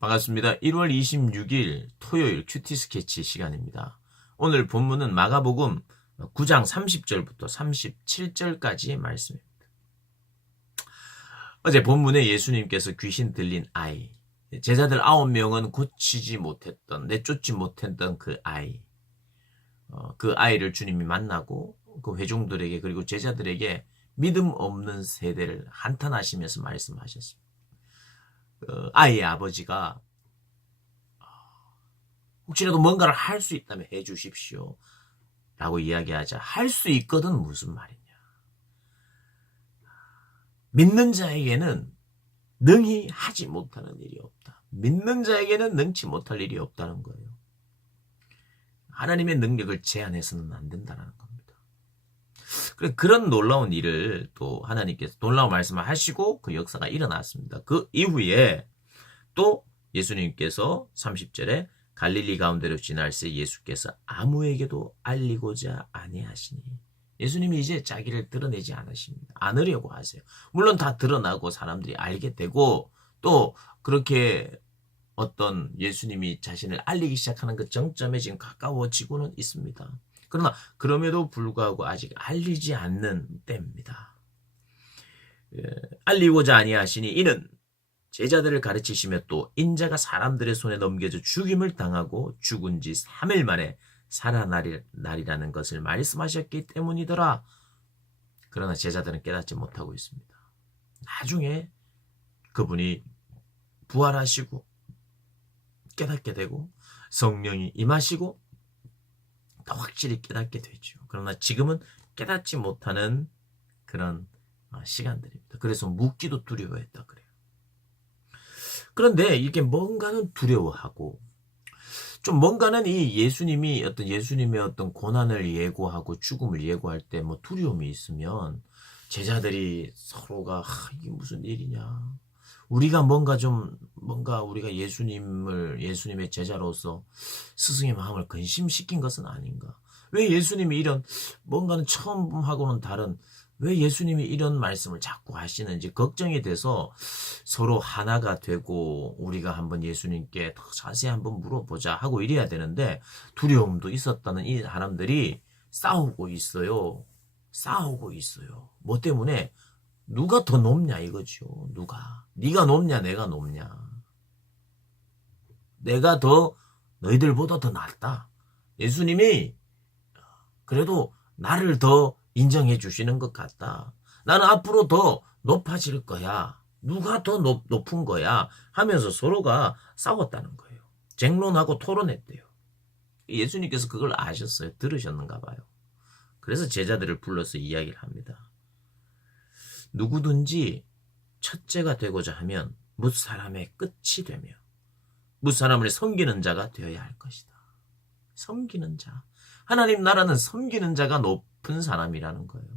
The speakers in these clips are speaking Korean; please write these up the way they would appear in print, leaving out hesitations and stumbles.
반갑습니다. 1월 26일 토요일 큐티 스케치 시간입니다. 오늘 본문은 마가복음 9장 30절부터 37절까지의 말씀입니다. 어제 본문에 예수님께서 귀신 들린 아이, 제자들 9명은 고치지 못했던, 내쫓지 못했던 그 아이, 그 아이를 주님이 만나고 그 회중들에게 그리고 제자들에게 믿음 없는 세대를 한탄하시면서 말씀하셨습니다. 아이의 아버지가 혹시라도 뭔가를 할 수 있다면 해 주십시오 라고 이야기하자 할 수 있거든 무슨 말이냐. 믿는 자에게는 능히 하지 못하는 일이 없다. 믿는 자에게는 능치 못할 일이 없다는 거예요. 하나님의 능력을 제한해서는 안 된다는 겁니다. 그런 놀라운 일을 또 하나님께서 놀라운 말씀을 하시고 그 역사가 일어났습니다. 그 이후에 또 예수님께서 30절에 갈릴리 가운데로 지날새 예수께서 아무에게도 알리고자 아니하시니, 예수님이 이제 자기를 드러내지 않으려고 하세요. 물론 다 드러나고 사람들이 알게 되고 또 그렇게 어떤 예수님이 자신을 알리기 시작하는 그 정점에 지금 가까워지고는 있습니다. 그러나 그럼에도 불구하고 아직 알리지 않는 때입니다. 알리고자 아니하시니 이는 제자들을 가르치시며 또 인자가 사람들의 손에 넘겨져 죽임을 당하고 죽은 지 3일 만에 살아나리라는 것을 말씀하셨기 때문이더라. 그러나 제자들은 깨닫지 못하고 있습니다. 나중에 그분이 부활하시고 깨닫게 되고 성령이 임하시고 더 확실히 깨닫게 되죠. 그러나 지금은 깨닫지 못하는 그런 시간들입니다. 그래서 묻기도 두려워했다 그래요. 그런데 이게 뭔가는 두려워하고 좀 뭔가는 이 예수님의 어떤 고난을 예고하고 죽음을 예고할 때 뭐 두려움이 있으면 제자들이 서로가 이게 무슨 일이냐. 우리가 우리가 예수님의 제자로서 스승의 마음을 근심시킨 것은 아닌가. 왜 예수님이 이런 뭔가는 처음하고는 다른 왜 예수님이 이런 말씀을 자꾸 하시는지 걱정이 돼서 서로 하나가 되고 우리가 한번 예수님께 더 자세히 한번 물어보자 하고 이래야 되는데 두려움도 있었다는 이 사람들이 싸우고 있어요. 뭐 때문에? 누가 더 높냐 이거죠. 누가? 네가 높냐 내가 높냐. 내가 더 너희들보다 더 낫다. 예수님이 그래도 나를 더 인정해 주시는 것 같다. 나는 앞으로 더 높아질 거야. 누가 더 높은 거야 하면서 서로가 싸웠다는 거예요. 쟁론하고 토론했대요. 예수님께서 그걸 아셨어요. 들으셨는가 봐요. 그래서 제자들을 불러서 이야기를 합니다. 누구든지 첫째가 되고자 하면 뭇사람의 끝이 되며 뭇사람을 섬기는 자가 되어야 할 것이다. 섬기는 자. 하나님 나라는 섬기는 자가 높은 사람이라는 거예요.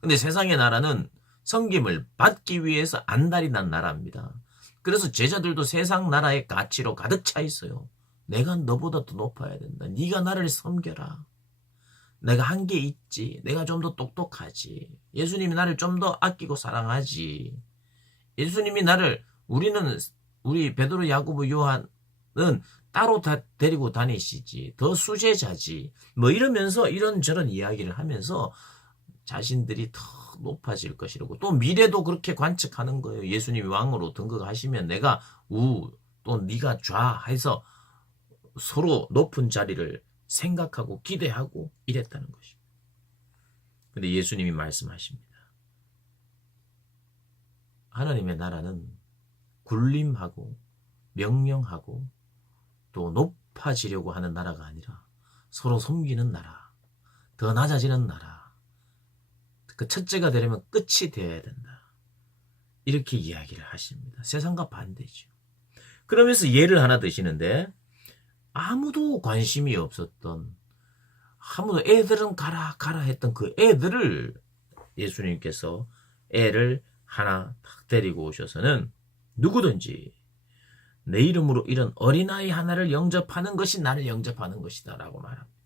근데 세상의 나라는 섬김을 받기 위해서 안달이 난 나라입니다. 그래서 제자들도 세상 나라의 가치로 가득 차 있어요. 내가 너보다 더 높아야 된다. 네가 나를 섬겨라. 내가 한 게 있지. 내가 좀 더 똑똑하지. 예수님이 나를 좀 더 아끼고 사랑하지. 예수님이 우리 베드로, 야고보, 요한은 따로 다 데리고 다니시지. 더 수제자지. 뭐 이러면서 이런저런 이야기를 하면서 자신들이 더 높아질 것이라고. 또 미래도 그렇게 관측하는 거예요. 예수님이 왕으로 등극하시면 내가 또 네가 좌 해서 서로 높은 자리를 생각하고 기대하고 이랬다는 것입니다. 근데 예수님이 말씀하십니다. 하나님의 나라는 군림하고 명령하고 또 높아지려고 하는 나라가 아니라 서로 섬기는 나라, 더 낮아지는 나라, 그 첫째가 되려면 끝이 되어야 된다. 이렇게 이야기를 하십니다. 세상과 반대죠. 그러면서 예를 하나 드시는데 아무도 관심이 없었던 아무도 애들은 가라 했던 그 애들을 예수님께서 애를 하나 딱 데리고 오셔서는 누구든지 내 이름으로 이런 어린아이 하나를 영접하는 것이 나를 영접하는 것이다 라고 말합니다.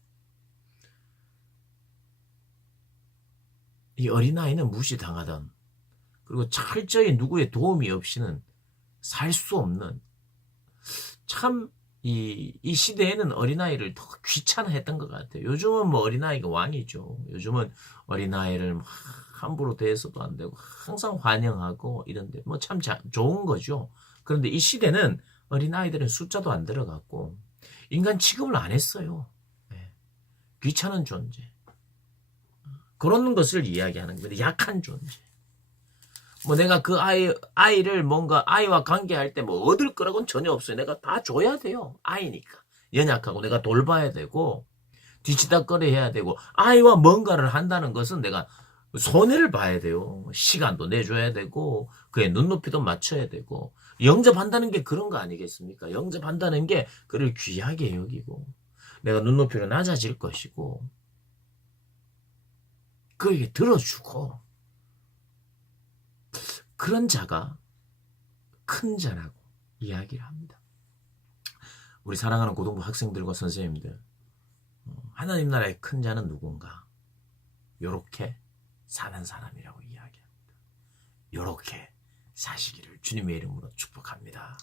이 어린아이는 무시당하던 그리고 철저히 누구의 도움이 없이는 살 수 없는 참, 이 시대에는 어린아이를 더 귀찮아했던 것 같아요. 요즘은 뭐 어린아이가 왕이죠. 요즘은 어린아이를 막 함부로 대해서도 안 되고 항상 환영하고 이런데 뭐 참 좋은 거죠. 그런데 이 시대는 어린아이들은 숫자도 안 들어갔고 인간 취급을 안 했어요. 네. 귀찮은 존재. 그런 것을 이야기하는 겁니다. 약한 존재. 뭐 내가 그 아이를 뭔가 아이와 관계할 때 뭐 얻을 거라고는 전혀 없어요. 내가 다 줘야 돼요. 아이니까. 연약하고 내가 돌봐야 되고 뒤치다꺼리 해야 되고 아이와 뭔가를 한다는 것은 내가 손해를 봐야 돼요. 시간도 내줘야 되고 그의 눈높이도 맞춰야 되고 영접한다는 게 그런 거 아니겠습니까? 영접한다는 게 그를 귀하게 여기고 내가 눈높이로 낮아질 것이고 그에게 들어주고 그런 자가 큰 자라고 이야기를 합니다. 우리 사랑하는 고등부 학생들과 선생님들, 하나님 나라의 큰 자는 누군가? 요렇게 사는 사람이라고 이야기합니다. 요렇게 사시기를 주님의 이름으로 축복합니다.